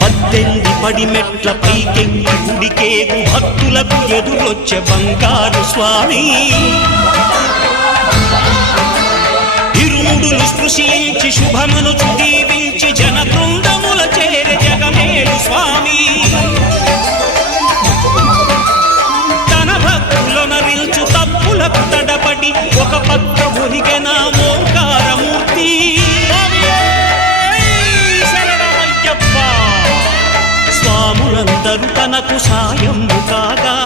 పద్దెంది పడి మెట్ల పైకెక్కి గుడికేగు భక్తులకు ఎదురొచ్చే బంగారు స్వామి ఇరుముడులు స్పృశించి శుభమును దీవించి జన బృందముల చేరే జగమేలు స్వామి తన భక్తులనరిల్చు తప్పులకు తడబడి ఒక పక్క ఒరిగెన ఓంకారమూర్తి స్వాములందరూ తనకు సాయము కాగా